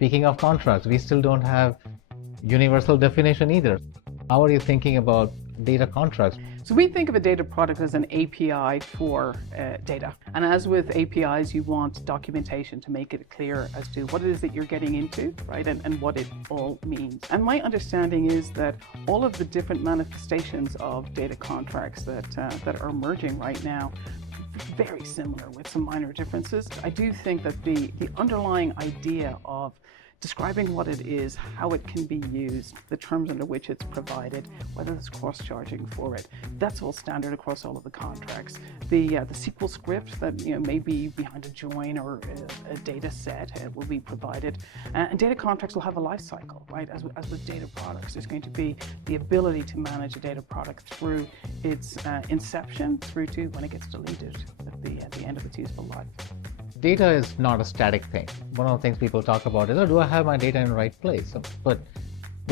Speaking of contracts, we still don't have universal definition either. How are you thinking about data contracts? So we think of a data product as an API for data. And as with APIs, you want documentation to make it clear as to what it is that you're getting into, right, and what it all means. And my understanding is that all of the different manifestations of data contracts that are emerging right now, very similar with some minor differences. I do think that the underlying idea of describing what it is, how it can be used, the terms under which it's provided, whether there's cross-charging for it, that's all standard across all of the contracts. The SQL script that may be behind a join or a data set will be provided, and data contracts will have a life cycle, right? As with data products, there's going to be the ability to manage a data product through its inception through to when it gets deleted at the end of its useful life. Data is not a static thing. One of the things people talk about is, do I have my data in the right place? Well,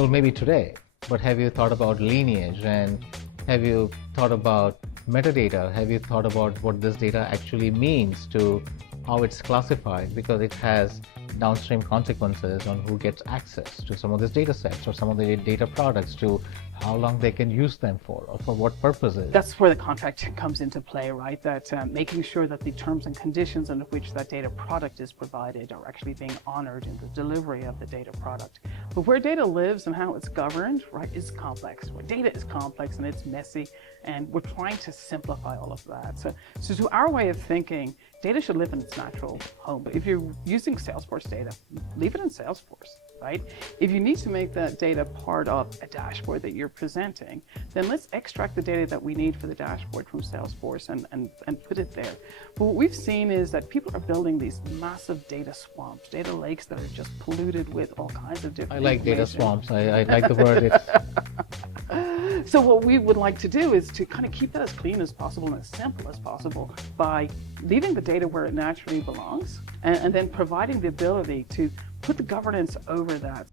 maybe today, but have you thought about Lineage, and have you thought about metadata? Have you thought about what this data actually means to how it's classified? Because it has downstream consequences on who gets access to some of these data sets or some of the data products, to how long they can use them for, or for what purposes. That's where the contract comes into play, right? That making sure that the terms and conditions under which that data product is provided are actually being honored in the delivery of the data product. But where data lives and how it's governed, right, is complex. Where data is complex and it's messy, and we're trying to simplify all of that. So to our way of thinking, data should live in its natural home. But if you're using Salesforce data, leave it in Salesforce, right? If you need to make that data part of a dashboard that you're presenting, then let's extract the data that we need for the dashboard from Salesforce and put it there. But what we've seen is that people are building these massive data swamps, data lakes that are just polluted with all kinds of different I like data swamps. I like the word. So what we would like to do is to kind of keep that as clean as possible and as simple as possible by leaving the data where it naturally belongs, and then providing the ability to put the governance over that.